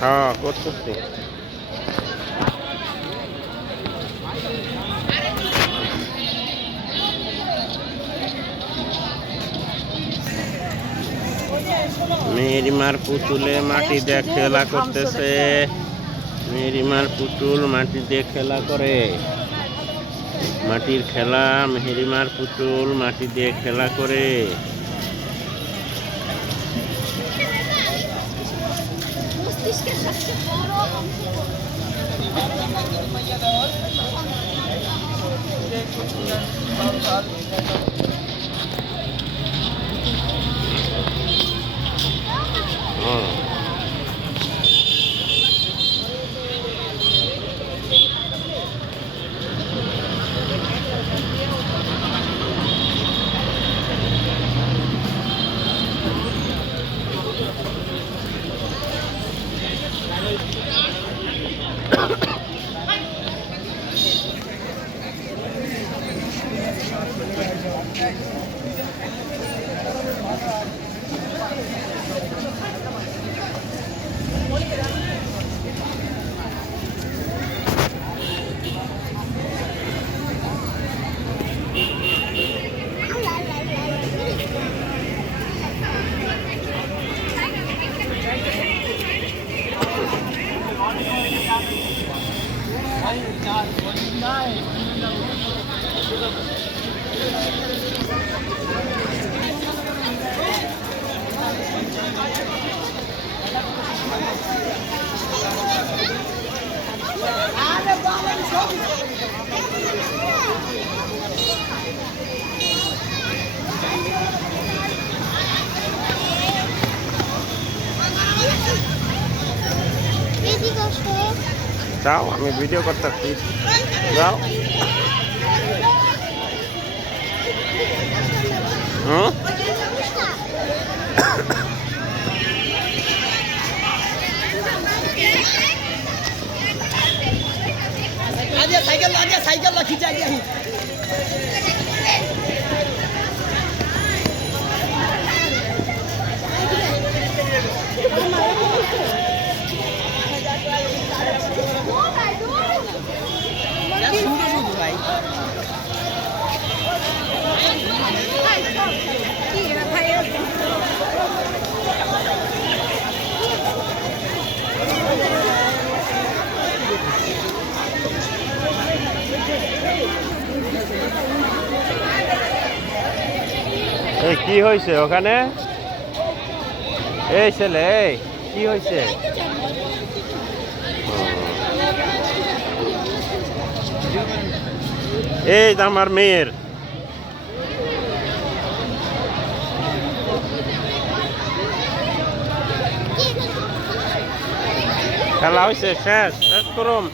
হ্যাঁ করতেছি। মেরিমার পুতুলে মাটি দিয়ে খেলা করতেছে। মেরিমার পুতুল মাটি দিয়ে খেলা করে। মাটির খেলা, মেহেরিমার পুতুল মাটি দিয়ে খেলা করে। যাও, আমি ভিডিও করতেছি, যাও। সাইকেল খিচাই দিয়ে ভাই এই কি হয়েছে ওখানে? এই ছেলে, এই কি হয়েছে? এই আমার মেয়ের খেলা হয়েছে, শেষ শেষ করুন।